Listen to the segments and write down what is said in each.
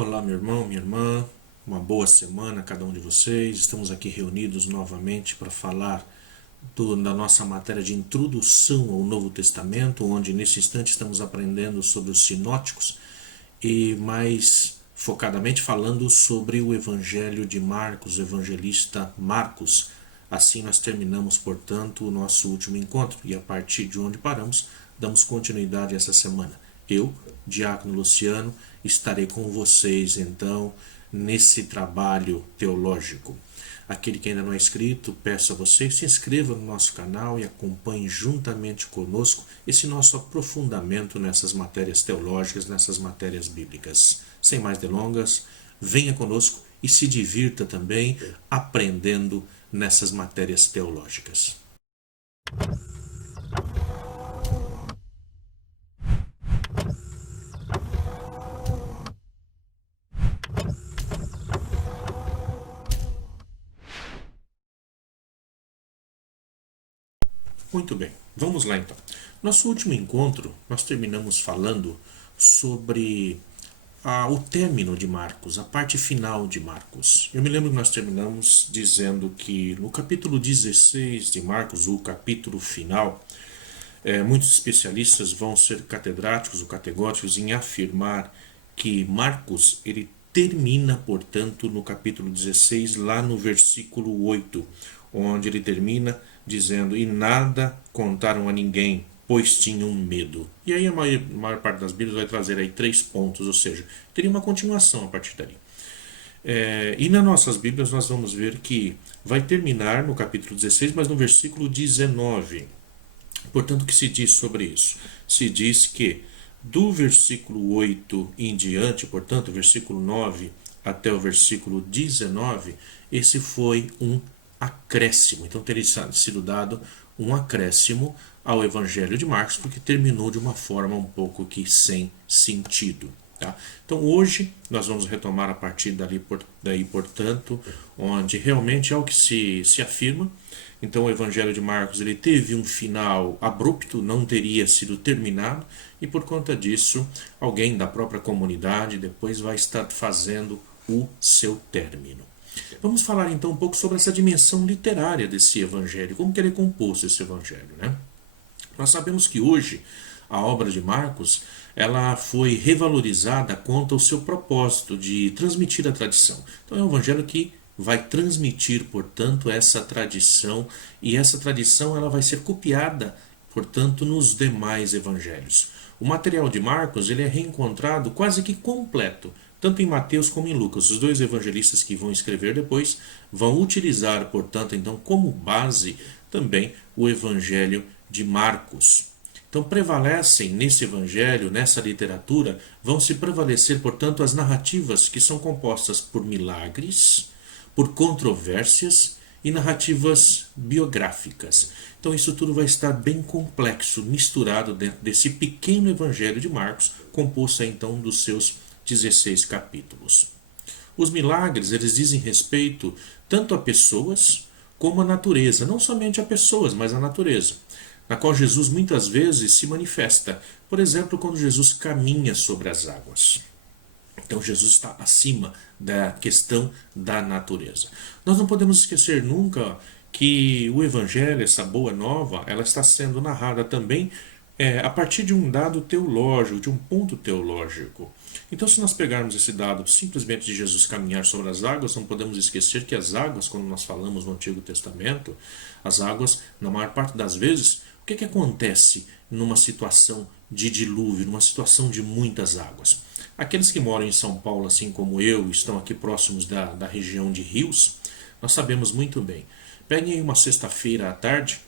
Olá, meu irmão, minha irmã, uma boa semana a cada um de vocês. Estamos aqui reunidos novamente para falar da nossa matéria de introdução ao Novo Testamento, onde nesse instante estamos aprendendo sobre os sinóticos e mais focadamente falando sobre o Evangelho de Marcos, o evangelista Marcos. Assim nós terminamos, portanto, o nosso último encontro e a partir de onde paramos, damos continuidade essa semana. Eu, Diácono Luciano, estarei com vocês então nesse trabalho teológico. Aquele que ainda não é inscrito, peço a você que se inscreva no nosso canal e acompanhe juntamente conosco esse nosso aprofundamento nessas matérias teológicas, nessas matérias bíblicas. Sem mais delongas, venha conosco e se divirta também aprendendo nessas matérias teológicas. Muito bem, vamos lá então. Nosso último encontro, nós terminamos falando sobre o término de Marcos, a parte final de Marcos. Eu me lembro que nós terminamos dizendo que no capítulo 16 de Marcos, o capítulo final, muitos especialistas vão ser catedráticos ou categóricos em afirmar que Marcos ele termina, portanto, no capítulo 16, lá no versículo 8, onde ele termina dizendo: "E nada contaram a ninguém, pois tinham medo". E aí a maior parte das Bíblias vai trazer aí 3 pontos, ou seja, teria uma continuação a partir dali. E nas nossas Bíblias nós vamos ver que vai terminar no capítulo 16, mas no versículo 19. Portanto, o que se diz sobre isso? Se diz que do versículo 8 em diante, portanto, versículo 9 até o versículo 19, esse foi um acréscimo. Então teria sido dado um acréscimo ao Evangelho de Marcos, porque terminou de uma forma um pouco que sem sentido. Tá? Então hoje nós vamos retomar a partir daí, portanto, onde realmente é o que se afirma. Então o Evangelho de Marcos ele teve um final abrupto, não teria sido terminado, e por conta disso alguém da própria comunidade depois vai estar fazendo o seu término. Vamos falar então um pouco sobre essa dimensão literária desse Evangelho, como que ele é composto esse Evangelho, né? Nós sabemos que hoje a obra de Marcos ela foi revalorizada quanto ao seu propósito de transmitir a tradição. Então é um Evangelho que vai transmitir, portanto, essa tradição, e essa tradição ela vai ser copiada, portanto, nos demais evangelhos. O material de Marcos ele é reencontrado quase que completo, tanto em Mateus como em Lucas. Os dois evangelistas que vão escrever depois vão utilizar, portanto, então, como base também o evangelho de Marcos. Então prevalecem nesse evangelho, nessa literatura, vão se prevalecer, portanto, as narrativas que são compostas por milagres, por controvérsias e narrativas biográficas. Então isso tudo vai estar bem complexo, misturado dentro desse pequeno evangelho de Marcos, composto então dos seus 16 capítulos. Os milagres, eles dizem respeito tanto a pessoas como a natureza, não somente a pessoas, mas a natureza, na qual Jesus muitas vezes se manifesta. Por exemplo, quando Jesus caminha sobre as águas. Então Jesus está acima da questão da natureza. Nós não podemos esquecer nunca que o Evangelho, essa boa nova, ela está sendo narrada também a partir de um dado teológico, de um ponto teológico. Então, se nós pegarmos esse dado simplesmente de Jesus caminhar sobre as águas, não podemos esquecer que as águas, quando nós falamos no Antigo Testamento, as águas, na maior parte das vezes, o que acontece numa situação de dilúvio, numa situação de muitas águas? Aqueles que moram em São Paulo, assim como eu, estão aqui próximos da região de rios, nós sabemos muito bem. Peguem aí uma sexta-feira à tarde,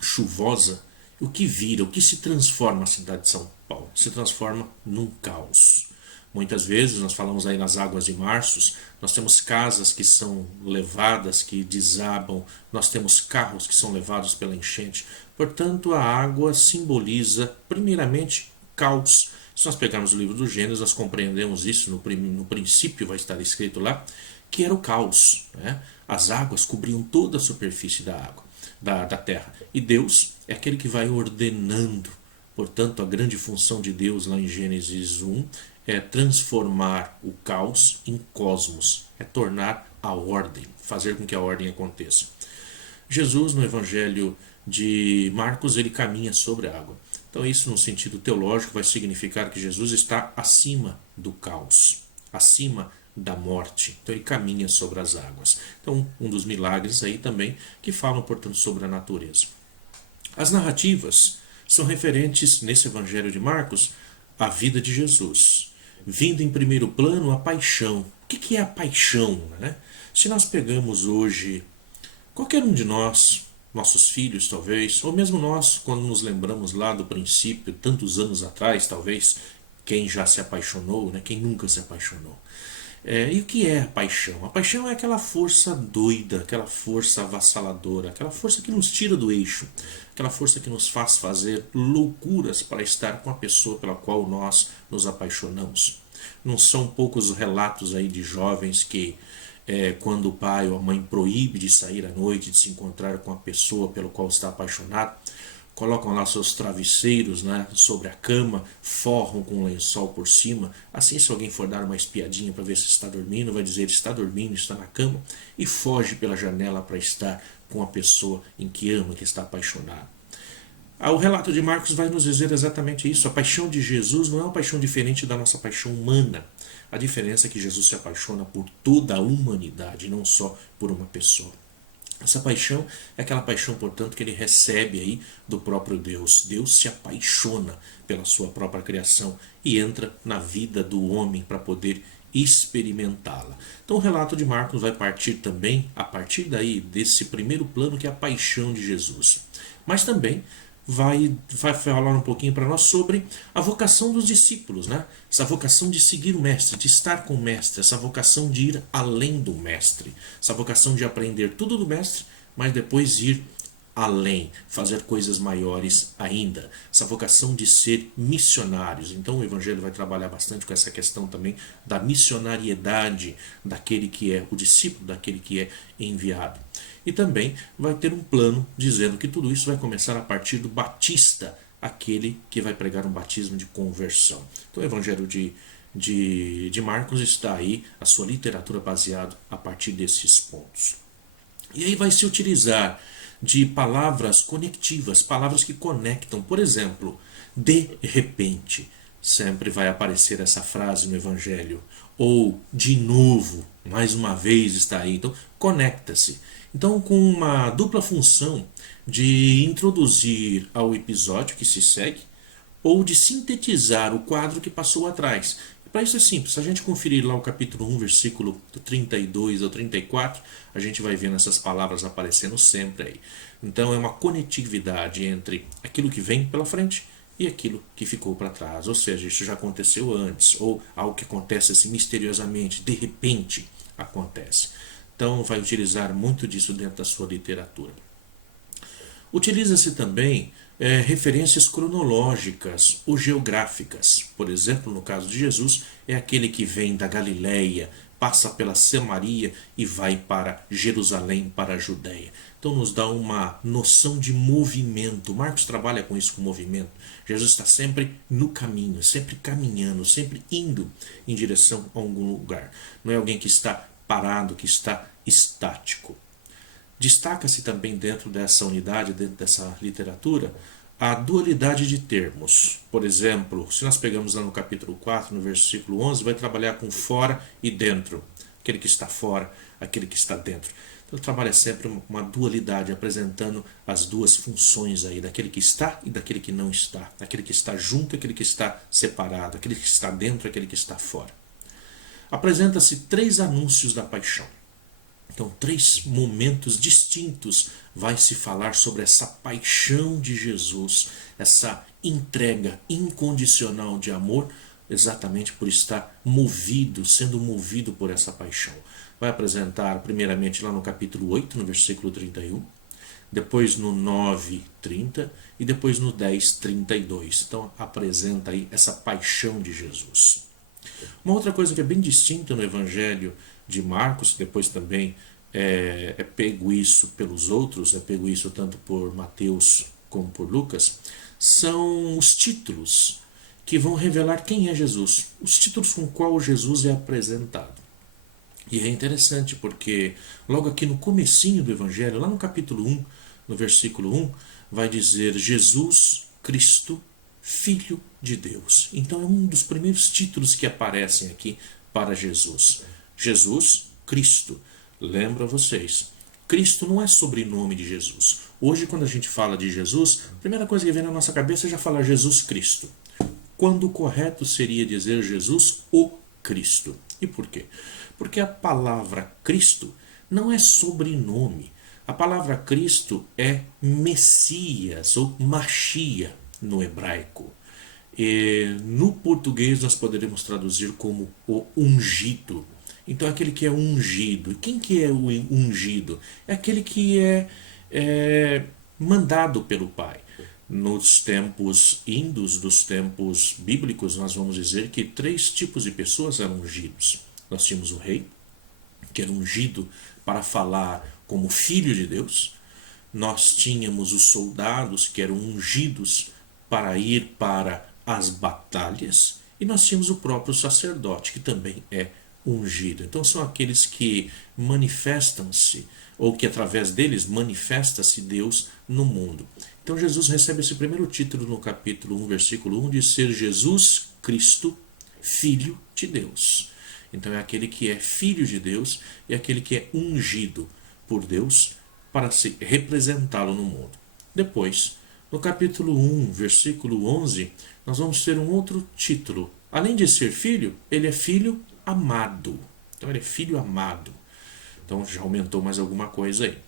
chuvosa, o que vira, o que se transforma a cidade de São Paulo? Se transforma num caos. Muitas vezes, nós falamos aí nas águas de março, nós temos casas que são levadas, que desabam, nós temos carros que são levados pela enchente. Portanto, a água simboliza, primeiramente, caos. Se nós pegarmos o livro do Gênesis, nós compreendemos isso, no princípio vai estar escrito lá, que era o caos. Né? As águas cobriam toda a superfície da água, da terra. E Deus é aquele que vai ordenando. Portanto, a grande função de Deus lá em Gênesis 1 é transformar o caos em cosmos, é tornar a ordem, fazer com que a ordem aconteça. Jesus, no Evangelho de Marcos, ele caminha sobre a água. Então isso, no sentido teológico, vai significar que Jesus está acima do caos, acima da morte. Então ele caminha sobre as águas. Então um dos milagres aí também que falam, portanto, sobre a natureza. As narrativas são referentes, nesse Evangelho de Marcos, à vida de Jesus, vindo em primeiro plano a paixão. O que é a paixão, né? Se nós pegamos hoje qualquer um de nós, nossos filhos talvez, ou mesmo nós, quando nos lembramos lá do princípio, tantos anos atrás, talvez, quem já se apaixonou, né? Quem nunca se apaixonou. E o que é a paixão? A paixão é aquela força doida, aquela força avassaladora, aquela força que nos tira do eixo, aquela força que nos faz fazer loucuras para estar com a pessoa pela qual nós nos apaixonamos. Não são poucos relatos aí de jovens que, quando o pai ou a mãe proíbe de sair à noite, de se encontrar com a pessoa pelo qual está apaixonado, colocam lá seus travesseiros, né, sobre a cama, forram com um lençol por cima. Assim, se alguém for dar uma espiadinha para ver se está dormindo, vai dizer está dormindo, está na cama, e foge pela janela para estar com a pessoa em que ama, que está apaixonado. O relato de Marcos vai nos dizer exatamente isso. A paixão de Jesus não é uma paixão diferente da nossa paixão humana. A diferença é que Jesus se apaixona por toda a humanidade, não só por uma pessoa. Essa paixão é aquela paixão, portanto, que ele recebe aí do próprio Deus. Deus se apaixona pela sua própria criação e entra na vida do homem para poder experimentá-la. Então o relato de Marcos vai partir também, a partir daí, desse primeiro plano que é a paixão de Jesus. Mas também vai falar um pouquinho para nós sobre a vocação dos discípulos, né? Essa vocação de seguir o mestre, de estar com o mestre, essa vocação de ir além do mestre, essa vocação de aprender tudo do mestre, mas depois ir além, fazer coisas maiores ainda, essa vocação de ser missionários. Então o Evangelho vai trabalhar bastante com essa questão também da missionariedade daquele que é o discípulo, daquele que é enviado. E também vai ter um plano dizendo que tudo isso vai começar a partir do Batista, aquele que vai pregar um batismo de conversão. Então o Evangelho de Marcos está aí, a sua literatura baseada a partir desses pontos. E aí vai se utilizar de palavras conectivas, palavras que conectam. Por exemplo, de repente, sempre vai aparecer essa frase no Evangelho. Ou, de novo, mais uma vez está aí. Então, conecta-se. Então, com uma dupla função de introduzir ao episódio que se segue, ou de sintetizar o quadro que passou atrás. Para isso é simples, se a gente conferir lá o capítulo 1, versículo 32 ao 34, a gente vai vendo essas palavras aparecendo sempre aí. Então é uma conectividade entre aquilo que vem pela frente e aquilo que ficou para trás. Ou seja, isso já aconteceu antes, ou algo que acontece assim misteriosamente, de repente acontece. Então vai utilizar muito disso dentro da sua literatura. Utiliza-se também referências cronológicas ou geográficas. Por exemplo, no caso de Jesus, é aquele que vem da Galileia, passa pela Samaria e vai para Jerusalém, para a Judéia. Então nos dá uma noção de movimento. Marcos trabalha com isso, com movimento. Jesus está sempre no caminho, sempre caminhando, sempre indo em direção a algum lugar. Não é alguém que está parado, que está estático. Destaca-se também dentro dessa unidade, dentro dessa literatura, a dualidade de termos. Por exemplo, se nós pegamos lá no capítulo 4, no versículo 11, vai trabalhar com fora e dentro. Aquele que está fora, aquele que está dentro. Então ele trabalha sempre uma dualidade, apresentando as duas funções aí, daquele que está e daquele que não está. Daquele que está junto e aquele que está separado. Aquele que está dentro e aquele que está fora. Apresenta-se 3 anúncios da paixão. Então, 3 momentos distintos vai se falar sobre essa paixão de Jesus, essa entrega incondicional de amor, exatamente por estar movido, sendo movido por essa paixão. Vai apresentar primeiramente lá no capítulo 8, no versículo 31, depois no 9, 30 e depois no 10, 32. Então apresenta aí essa paixão de Jesus. Uma outra coisa que é bem distinta no Evangelho de Marcos, depois também é pego isso pelos outros, é pego isso tanto por Mateus como por Lucas, são os títulos que vão revelar quem é Jesus, os títulos com qual Jesus é apresentado. E é interessante porque logo aqui no comecinho do Evangelho, lá no capítulo 1, no versículo 1, vai dizer Jesus Cristo, Filho de Deus. Então é um dos primeiros títulos que aparecem aqui para Jesus. Jesus Cristo. Lembra vocês, Cristo não é sobrenome de Jesus. Hoje, quando a gente fala de Jesus, a primeira coisa que vem na nossa cabeça é já falar Jesus Cristo, quando o correto seria dizer Jesus o Cristo. E por quê? Porque a palavra Cristo não é sobrenome. A palavra Cristo é Messias ou Machia no hebraico. E no português nós poderíamos traduzir como o ungido. Então é aquele que é ungido. E quem que é o ungido? É aquele que é mandado pelo Pai. Nos tempos índios, dos tempos bíblicos, nós vamos dizer que 3 tipos de pessoas eram ungidos. Nós tínhamos o rei, que era ungido para falar como filho de Deus. Nós tínhamos os soldados, que eram ungidos para ir para as batalhas. E nós tínhamos o próprio sacerdote, que também é ungido. Então são aqueles que manifestam-se, ou que através deles manifesta-se Deus no mundo. Então Jesus recebe esse primeiro título no capítulo 1, versículo 1, de ser Jesus Cristo, Filho de Deus. Então é aquele que é filho de Deus e aquele que é ungido por Deus para se representá-lo no mundo. Depois, no capítulo 1, versículo 11, nós vamos ter um outro título. Além de ser filho, ele é filho amado. Então ele é filho amado. Então já aumentou mais alguma coisa aí.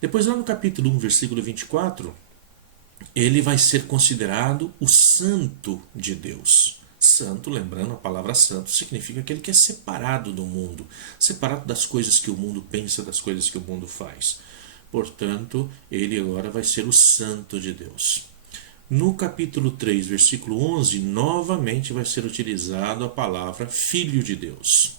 Depois lá no capítulo 1, versículo 24, ele vai ser considerado o santo de Deus. Santo, lembrando, a palavra santo significa aquele que é separado do mundo, separado das coisas que o mundo pensa, das coisas que o mundo faz. Portanto, ele agora vai ser o santo de Deus. No capítulo 3, versículo 11, novamente vai ser utilizado a palavra filho de Deus.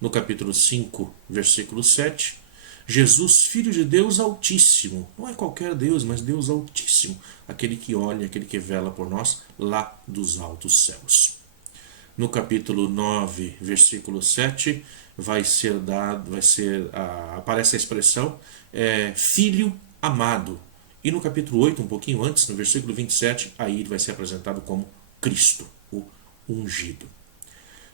No capítulo 5, versículo 7, Jesus, Filho de Deus Altíssimo. Não é qualquer Deus, mas Deus Altíssimo. Aquele que olha, aquele que vela por nós lá dos altos céus. No capítulo 9, versículo 7, aparece a expressão Filho amado. E no capítulo 8, um pouquinho antes, no versículo 27, aí ele vai ser apresentado como Cristo, o ungido.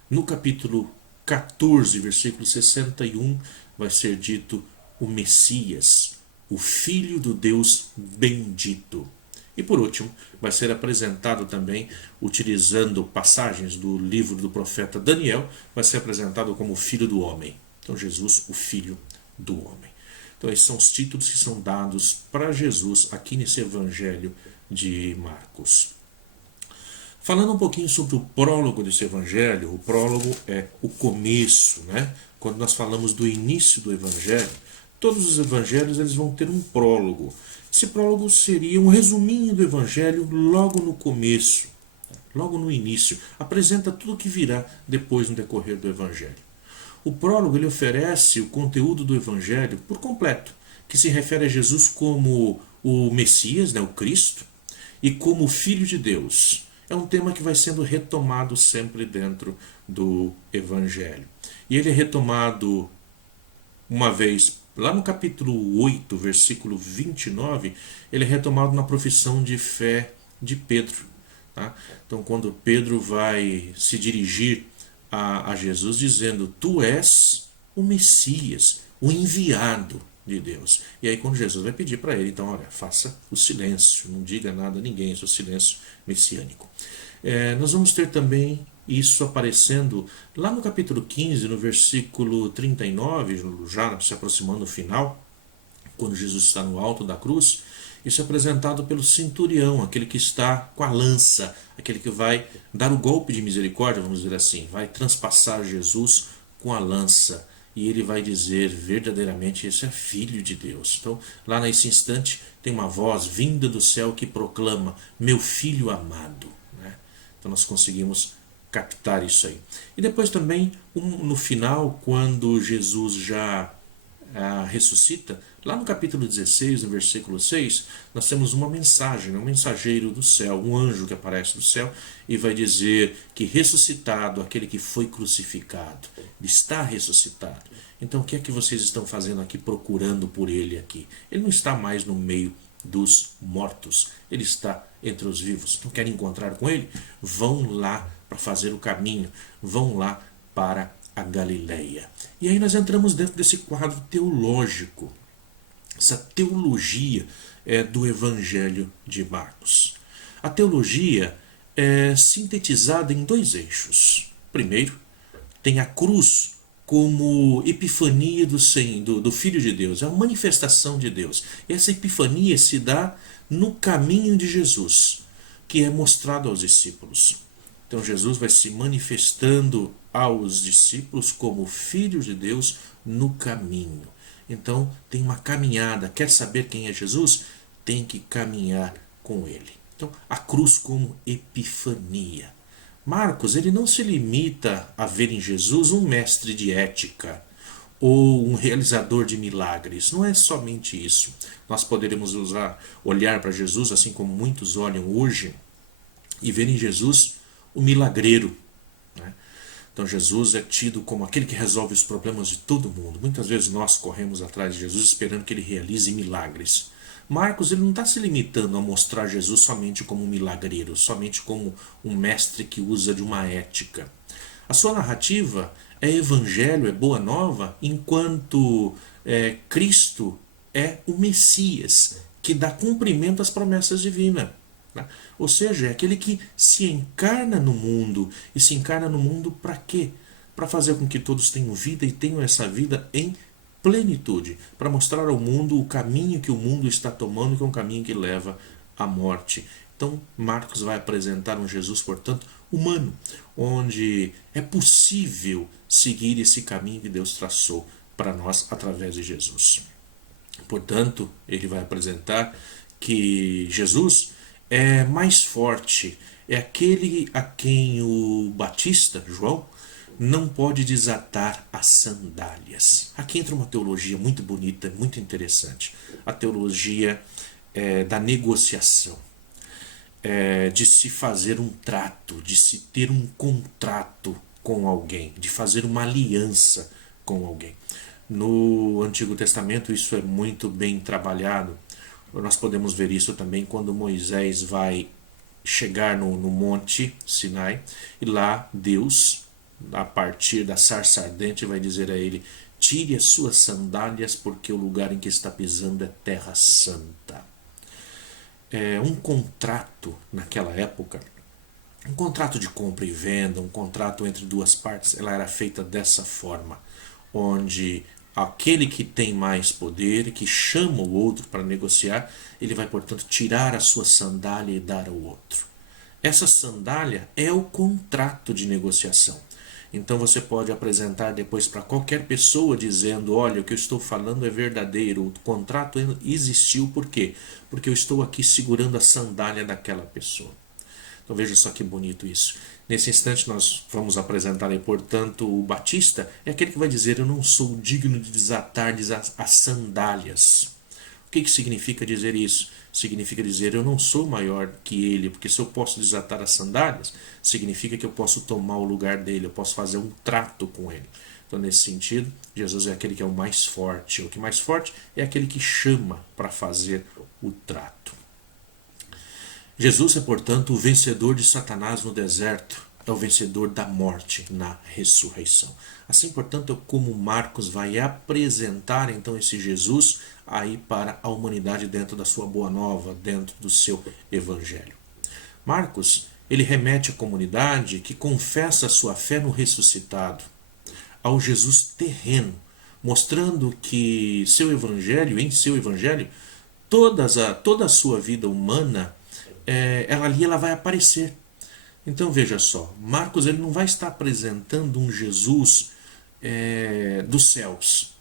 No capítulo 14, versículo 61, vai ser dito o Messias, o Filho do Deus bendito. E por último, vai ser apresentado também, utilizando passagens do livro do profeta Daniel, vai ser apresentado como o Filho do Homem. Então Jesus, o Filho do Homem. Então esses são os títulos que são dados para Jesus aqui nesse Evangelho de Marcos. Falando um pouquinho sobre o prólogo desse Evangelho, o prólogo é o começo, né? Quando nós falamos do início do Evangelho, todos os Evangelhos eles vão ter um prólogo. Esse prólogo seria um resuminho do Evangelho logo no começo, logo no início. Apresenta tudo o que virá depois no decorrer do Evangelho. O prólogo ele oferece o conteúdo do Evangelho por completo, que se refere a Jesus como o Messias, né, o Cristo, e como o Filho de Deus. É um tema que vai sendo retomado sempre dentro do Evangelho. E ele é retomado uma vez, lá no capítulo 8, versículo 29, ele é retomado na profissão de fé de Pedro. Tá? Então, quando Pedro vai se dirigir a Jesus dizendo, tu és o Messias, o enviado de Deus. E aí quando Jesus vai pedir para ele, então, olha, faça o silêncio, não diga nada a ninguém, esse é o silêncio messiânico. Nós vamos ter também isso aparecendo lá no capítulo 15, no versículo 39, já se aproximando do final, quando Jesus está no alto da cruz. Isso é apresentado pelo centurião, aquele que está com a lança, aquele que vai dar o golpe de misericórdia, vamos dizer assim, vai transpassar Jesus com a lança. E ele vai dizer verdadeiramente, esse é filho de Deus. Então, lá nesse instante, tem uma voz vinda do céu que proclama, meu filho amado. Né? Então nós conseguimos captar isso aí. E depois também, no final, quando Jesus já ressuscita, Lá no capítulo 16, no versículo 6, nós temos uma mensagem, um mensageiro do céu, um anjo que aparece do céu e vai dizer que ressuscitado, aquele que foi crucificado, ele está ressuscitado. Então o que é que vocês estão fazendo aqui procurando por ele aqui? Ele não está mais no meio dos mortos, ele está entre os vivos. Não querem encontrar com ele? Vão lá para fazer o caminho, vão lá para a Galileia. E aí nós entramos dentro desse quadro teológico, essa teologia do Evangelho de Marcos. A teologia é sintetizada em dois eixos. Primeiro, tem a cruz como epifania do Filho de Deus, é uma manifestação de Deus. E essa epifania se dá no caminho de Jesus, que é mostrado aos discípulos. Então Jesus vai se manifestando aos discípulos como Filho de Deus no caminho. Então tem uma caminhada, quer saber quem é Jesus? Tem que caminhar com ele. Então a cruz como epifania. Marcos, ele não se limita a ver em Jesus um mestre de ética ou um realizador de milagres. Não é somente isso. Nós poderemos olhar para Jesus, assim como muitos olham hoje, e ver em Jesus o milagreiro. Né? Então Jesus é tido como aquele que resolve os problemas de todo mundo. Muitas vezes nós corremos atrás de Jesus esperando que ele realize milagres. Marcos ele não está se limitando a mostrar Jesus somente como um milagreiro, somente como um mestre que usa de uma ética. A sua narrativa é evangelho, é boa nova, enquanto Cristo é o Messias, que dá cumprimento às promessas divinas. Né? Ou seja, é aquele que se encarna no mundo. E se encarna no mundo para quê? Para fazer com que todos tenham vida e tenham essa vida em plenitude, para mostrar ao mundo o caminho que o mundo está tomando, que é um caminho que leva à morte. Então Marcos vai apresentar um Jesus, portanto, humano, onde é possível seguir esse caminho que Deus traçou para nós através de Jesus. Portanto, ele vai apresentar que Jesus é mais forte, é aquele a quem o Batista, João, não pode desatar as sandálias. Aqui entra uma teologia muito bonita, muito interessante. A teologia da negociação, de se fazer um trato, de se ter um contrato com alguém, de fazer uma aliança com alguém. No Antigo Testamento isso é muito bem trabalhado. Nós podemos ver isso também quando Moisés vai chegar no Monte Sinai e lá Deus, a partir da sarça ardente, vai dizer a ele: tire as suas sandálias porque o lugar em que está pisando é terra santa. Um contrato naquela época, um contrato de compra e venda, um contrato entre duas partes, ela era feita dessa forma, onde aquele que tem mais poder, que chama o outro para negociar, ele vai, portanto, tirar a sua sandália e dar ao outro. Essa sandália é o contrato de negociação. Então você pode apresentar depois para qualquer pessoa dizendo: olha, o que eu estou falando é verdadeiro, o contrato existiu, por quê? Porque eu estou aqui segurando a sandália daquela pessoa. Então veja só que bonito isso. Nesse instante nós vamos apresentar aí, portanto, o Batista é aquele que vai dizer: eu não sou digno de desatar-lhes as sandálias. O que significa dizer isso? Significa dizer: eu não sou maior que ele, porque se eu posso desatar as sandálias, significa que eu posso tomar o lugar dele, eu posso fazer um trato com ele. Então, nesse sentido, Jesus é aquele que é o mais forte. O que é mais forte é aquele que chama para fazer o trato. Jesus é, portanto, o vencedor de Satanás no deserto, é o vencedor da morte na ressurreição. Assim, portanto, é como Marcos vai apresentar então esse Jesus aí para a humanidade dentro da sua boa nova, dentro do seu evangelho. Marcos, ele remete à comunidade que confessa a sua fé no ressuscitado, ao Jesus terreno, mostrando que seu evangelho, em seu evangelho, toda a sua vida humana, ela vai aparecer. Então veja só, Marcos ele não vai estar apresentando um Jesus dos céus,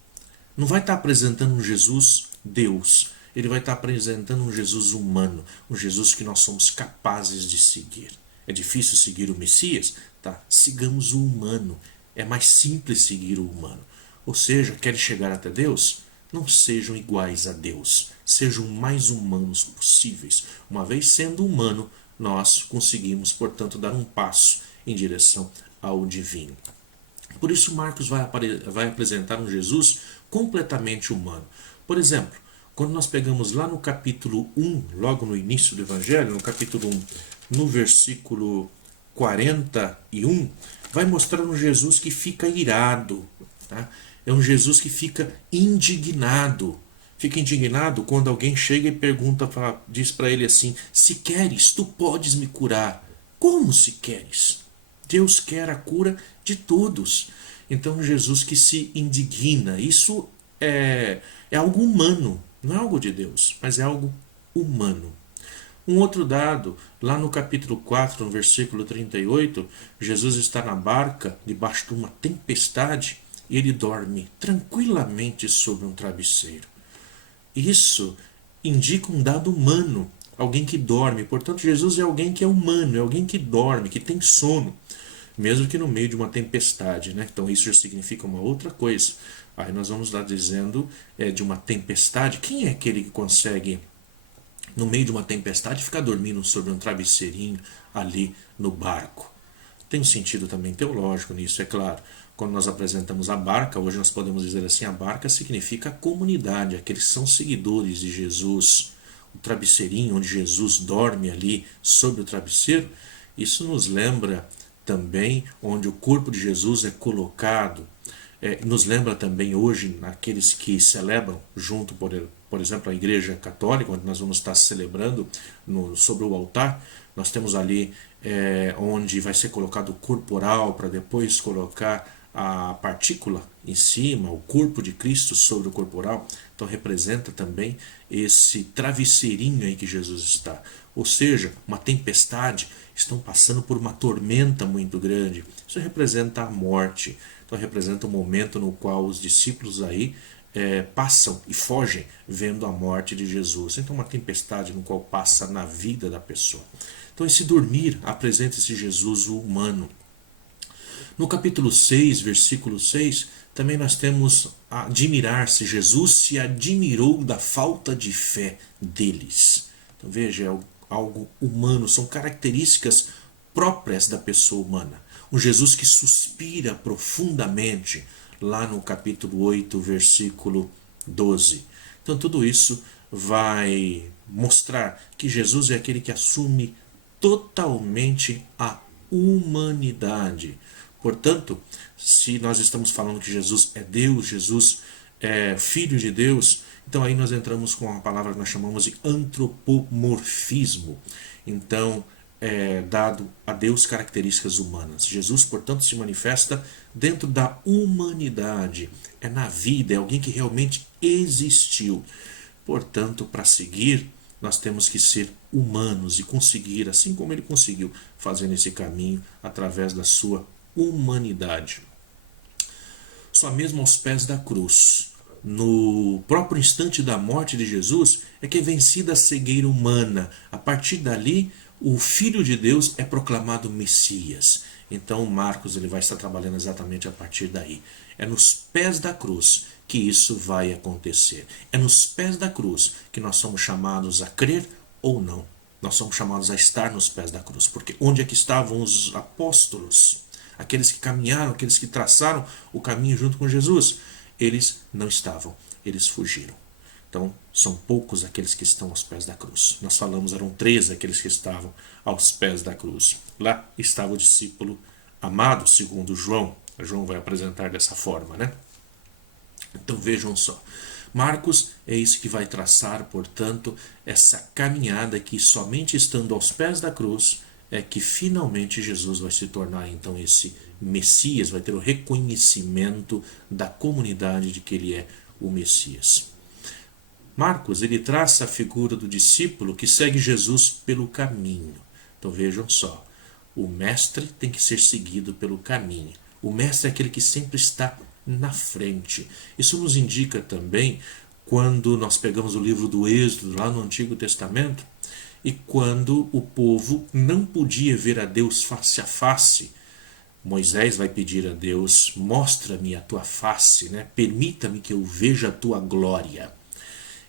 não vai estar apresentando um Jesus Deus, ele vai estar apresentando um Jesus humano, um Jesus que nós somos capazes de seguir. É difícil seguir o Messias? Tá, sigamos o humano, é mais simples seguir o humano. Ou seja, quer chegar até Deus? não sejam iguais a Deus, sejam o mais humanos possíveis. Uma vez sendo humano, nós conseguimos, portanto, dar um passo em direção ao divino. Por isso, Marcos vai apresentar um Jesus completamente humano. Por exemplo, quando nós pegamos lá no capítulo 1, logo no início do Evangelho, no capítulo 1, no versículo 41, vai mostrar um Jesus que fica irado. Tá? É um Jesus que fica indignado. Fica indignado quando alguém chega e pergunta, diz para ele assim: se queres, tu podes me curar. Como se queres? Deus quer a cura de todos. Então Jesus que se indigna, isso é algo humano, não é algo de Deus, mas é algo humano. Um outro dado, lá no capítulo 4, no versículo 38, Jesus está na barca, debaixo de uma tempestade, e ele dorme tranquilamente sobre um travesseiro. Isso indica um dado humano, alguém que dorme. Portanto, Jesus é alguém que é humano, é alguém que dorme, que tem sono, mesmo que no meio de uma tempestade, né? Então isso já significa uma outra coisa. Aí nós vamos lá dizendo de uma tempestade. Quem é aquele que consegue, no meio de uma tempestade, ficar dormindo sobre um travesseirinho ali no barco? Tem um sentido também teológico nisso, é claro. Quando nós apresentamos a barca, hoje nós podemos dizer assim, a barca significa a comunidade, aqueles que são seguidores de Jesus. O travesseirinho onde Jesus dorme ali sobre o travesseiro, isso nos lembra também onde o corpo de Jesus é colocado. Nos lembra também hoje aqueles que celebram junto, por exemplo, a Igreja Católica, onde nós vamos estar celebrando sobre o altar. Nós temos ali onde vai ser colocado o corporal para depois colocar a partícula em cima, o corpo de Cristo sobre o corporal. Então representa também esse travesseirinho aí que Jesus está. Ou seja, uma tempestade, estão passando por uma tormenta muito grande. Isso representa a morte. Então representa o momento no qual os discípulos aí passam e fogem vendo a morte de Jesus. Então uma tempestade no qual passa na vida da pessoa. Então esse dormir apresenta esse Jesus humano. No capítulo 6, versículo 6, também nós temos admirar-se. Jesus se admirou da falta de fé deles. Então veja, é algo humano, são características próprias da pessoa humana. Um Jesus que suspira profundamente, lá no capítulo 8, versículo 12. Então tudo isso vai mostrar que Jesus é aquele que assume totalmente a humanidade. Portanto, se nós estamos falando que Jesus é Deus, Jesus é Filho de Deus, então aí nós entramos com a palavra que nós chamamos de antropomorfismo. Então, dado a Deus características humanas. Jesus, portanto, se manifesta dentro da humanidade. É na vida, é alguém que realmente existiu. Portanto, para seguir, nós temos que ser humanos e conseguir, assim como ele conseguiu, fazer esse caminho através da sua humanidade. Só mesmo aos pés da cruz, no próprio instante da morte de Jesus, é que é vencida a cegueira humana. A partir dali, o Filho de Deus é proclamado Messias. Então Marcos ele vai estar trabalhando exatamente a partir daí. É nos pés da cruz que isso vai acontecer. É nos pés da cruz que nós somos chamados a crer ou não. Nós somos chamados a estar nos pés da cruz. Porque onde é que estavam os apóstolos? Aqueles que caminharam, aqueles que traçaram o caminho junto com Jesus? Eles não estavam, eles fugiram. Então, são poucos aqueles que estão aos pés da cruz. Nós falamos, eram 13 aqueles que estavam aos pés da cruz. Lá estava o discípulo amado, segundo João. João vai apresentar dessa forma, né? Então, vejam só. Marcos é isso que vai traçar, portanto, essa caminhada que somente estando aos pés da cruz é que finalmente Jesus vai se tornar, então, esse Messias, vai ter o reconhecimento da comunidade de que ele é o Messias. Marcos, ele traça a figura do discípulo que segue Jesus pelo caminho. Então vejam só, o mestre tem que ser seguido pelo caminho. O mestre é aquele que sempre está na frente. Isso nos indica também quando nós pegamos o livro do Êxodo, lá no Antigo Testamento, e quando o povo não podia ver a Deus face a face, Moisés vai pedir a Deus: mostra-me a tua face, né? Permita-me que eu veja a tua glória.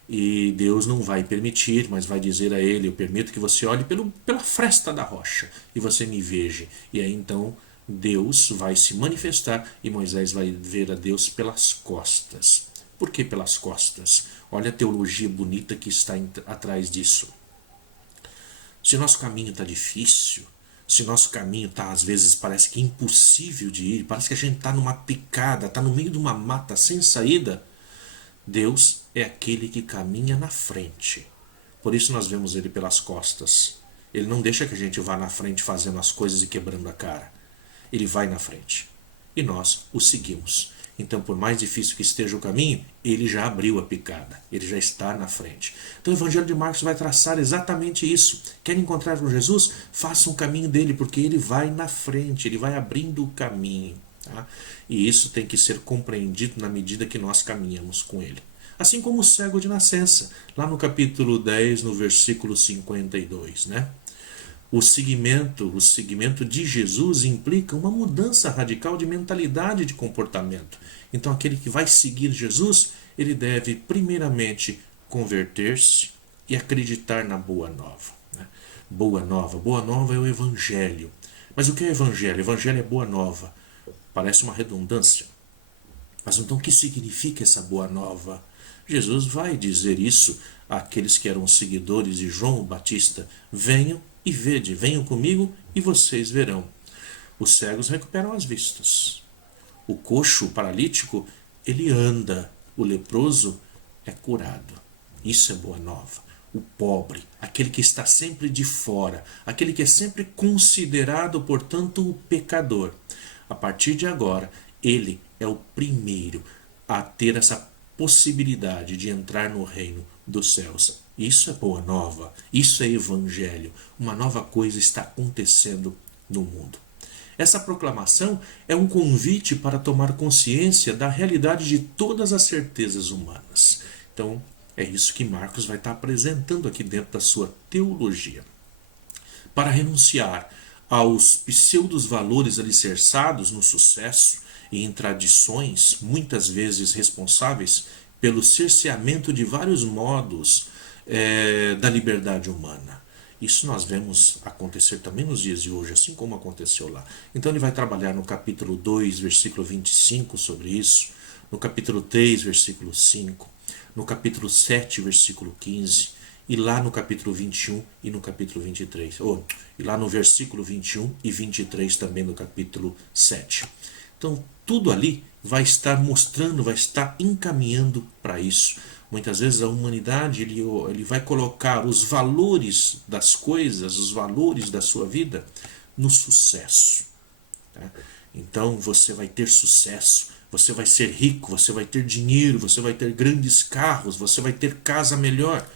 E Deus não vai permitir, mas vai dizer a ele: eu permito que você olhe pela fresta da rocha e você me veja. E aí então Deus vai se manifestar e Moisés vai ver a Deus pelas costas. Por que pelas costas? Olha a teologia bonita que está atrás disso. Se nosso caminho está difícil, se nosso caminho está, às vezes, parece que impossível de ir, parece que a gente está numa picada, está no meio de uma mata sem saída, Deus é aquele que caminha na frente. Por isso nós vemos ele pelas costas. Ele não deixa que a gente vá na frente fazendo as coisas e quebrando a cara. Ele vai na frente. E nós o seguimos. Então, por mais difícil que esteja o caminho, ele já abriu a picada. Ele já está na frente. Então, o Evangelho de Marcos vai traçar exatamente isso. Quer encontrar com Jesus? Faça um caminho dele, porque ele vai na frente, ele vai abrindo o caminho. Tá? E isso tem que ser compreendido na medida que nós caminhamos com ele. Assim como o cego de nascença, lá no capítulo 10, no versículo 52, né? O seguimento de Jesus implica uma mudança radical de mentalidade, de comportamento. Então, aquele que vai seguir Jesus, ele deve primeiramente converter-se e acreditar na Boa Nova. Né? Boa Nova é o Evangelho. Mas o que é Evangelho? Evangelho é Boa Nova. Parece uma redundância. Mas então o que significa essa Boa Nova? Jesus vai dizer isso àqueles que eram seguidores de João Batista: venham e vede, venham comigo e vocês verão. Os cegos recuperam as vistas. O coxo, o paralítico, ele anda. O leproso é curado. Isso é Boa Nova. O pobre, aquele que está sempre de fora, aquele que é sempre considerado, portanto, o pecador. A partir de agora, ele é o primeiro a ter essa possibilidade de entrar no reino dos céus. Isso é Boa Nova, isso é Evangelho. Uma nova coisa está acontecendo no mundo. Essa proclamação é um convite para tomar consciência da realidade de todas as certezas humanas. Então, é isso que Marcos vai estar apresentando aqui dentro da sua teologia. Para renunciar aos pseudos valores alicerçados no sucesso e em tradições, muitas vezes responsáveis pelo cerceamento de vários modos da liberdade humana. Isso nós vemos acontecer também nos dias de hoje, assim como aconteceu lá. Então ele vai trabalhar no capítulo 2, versículo 25 sobre isso, no capítulo 3, versículo 5, no capítulo 7, versículo 15, e lá no capítulo 21 e no capítulo 23, e lá no versículo 21 e 23 também no capítulo 7. Então, tudo ali vai estar mostrando, vai estar encaminhando para isso. Muitas vezes a humanidade ele vai colocar os valores das coisas, os valores da sua vida no sucesso. Tá? Então, você vai ter sucesso, você vai ser rico, você vai ter dinheiro, você vai ter grandes carros, você vai ter casa melhor.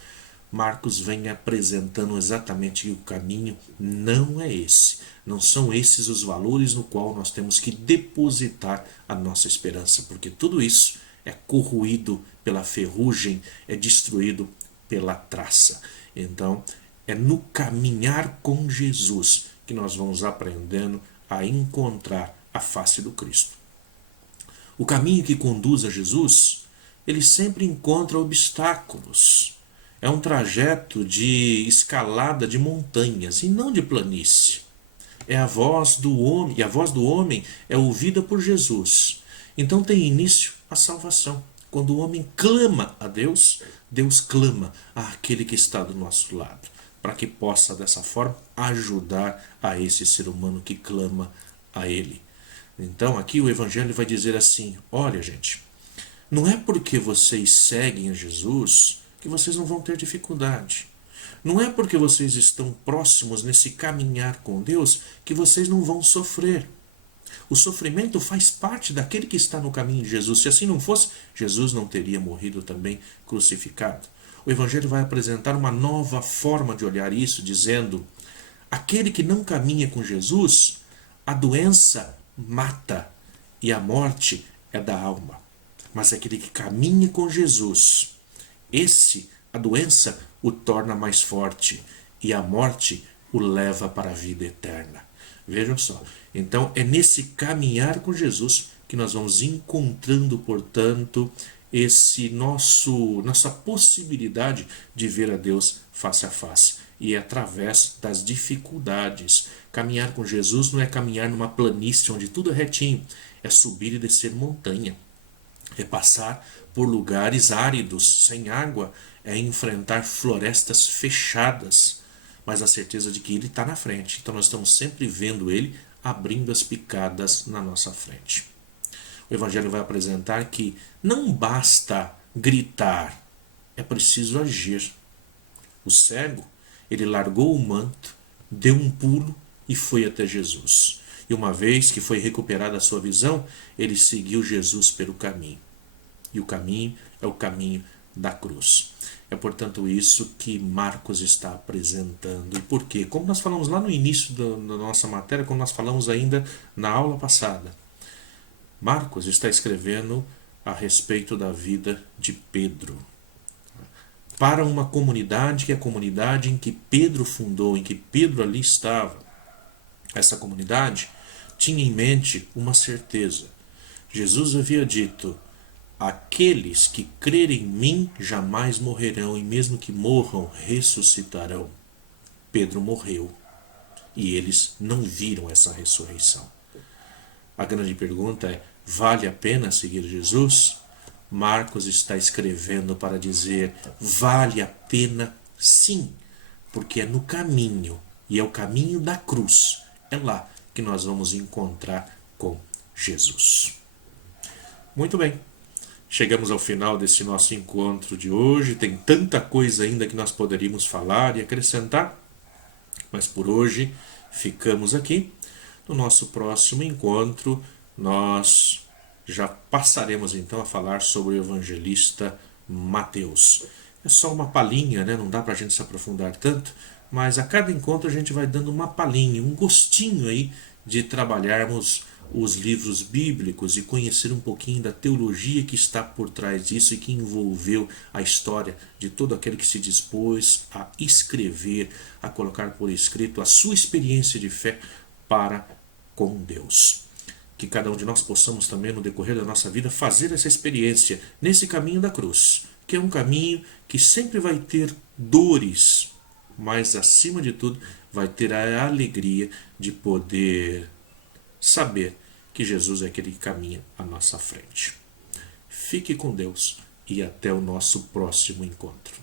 Marcos vem apresentando exatamente que o caminho não é esse. Não são esses os valores no qual nós temos que depositar a nossa esperança, porque tudo isso é corroído pela ferrugem, é destruído pela traça. Então, é no caminhar com Jesus que nós vamos aprendendo a encontrar a face do Cristo. O caminho que conduz a Jesus, ele sempre encontra obstáculos. É um trajeto de escalada de montanhas e não de planície. É a voz do homem, e a voz do homem é ouvida por Jesus. Então tem início a salvação. Quando o homem clama a Deus, Deus clama àquele que está do nosso lado, para que possa dessa forma ajudar a esse ser humano que clama a Ele. Então aqui o Evangelho vai dizer assim: olha, gente, não é porque vocês seguem a Jesus que vocês não vão ter dificuldade. Não é porque vocês estão próximos nesse caminhar com Deus que vocês não vão sofrer. O sofrimento faz parte daquele que está no caminho de Jesus. Se assim não fosse, Jesus não teria morrido também crucificado. O Evangelho vai apresentar uma nova forma de olhar isso, dizendo: aquele que não caminha com Jesus, a doença mata e a morte é da alma. Mas aquele que caminha com Jesus, a doença o torna mais forte e a morte o leva para a vida eterna. Vejam só. Então é nesse caminhar com Jesus que nós vamos encontrando, portanto, nossa possibilidade de ver a Deus face a face. E é através das dificuldades. Caminhar com Jesus não é caminhar numa planície onde tudo é retinho, é subir e descer montanha. É passar por lugares áridos, sem água, é enfrentar florestas fechadas, mas a certeza de que Ele está na frente. Então nós estamos sempre vendo Ele abrindo as picadas na nossa frente. O Evangelho vai apresentar que não basta gritar, é preciso agir. O cego, ele largou o manto, deu um pulo e foi até Jesus. E uma vez que foi recuperada a sua visão, ele seguiu Jesus pelo caminho. E o caminho é o caminho da cruz. É, portanto, isso que Marcos está apresentando. E por quê? Como nós falamos lá no início da nossa matéria, como nós falamos ainda na aula passada, Marcos está escrevendo a respeito da vida de Pedro. Para uma comunidade que é a comunidade em que Pedro fundou, em que Pedro ali estava. Essa comunidade tinha em mente uma certeza. Jesus havia dito: aqueles que crerem em mim jamais morrerão, e mesmo que morram, ressuscitarão. Pedro morreu e eles não viram essa ressurreição. A grande pergunta é: vale a pena seguir Jesus? Marcos está escrevendo para dizer: vale a pena sim, porque é no caminho, e é o caminho da cruz. É lá que nós vamos encontrar com Jesus. Muito bem. Chegamos ao final desse nosso encontro de hoje. Tem tanta coisa ainda que nós poderíamos falar e acrescentar, mas por hoje ficamos aqui. No nosso próximo encontro, nós já passaremos então a falar sobre o evangelista Mateus. É só uma palhinha, né? Não dá para a gente se aprofundar tanto, mas a cada encontro a gente vai dando uma palhinha, um gostinho aí de trabalharmos os livros bíblicos e conhecer um pouquinho da teologia que está por trás disso e que envolveu a história de todo aquele que se dispôs a escrever, a colocar por escrito a sua experiência de fé para com Deus. Que cada um de nós possamos também, no decorrer da nossa vida, fazer essa experiência nesse caminho da cruz, que é um caminho que sempre vai ter dores, mas acima de tudo vai ter a alegria de poder saber que Jesus é aquele que caminha à nossa frente. Fique com Deus e até o nosso próximo encontro.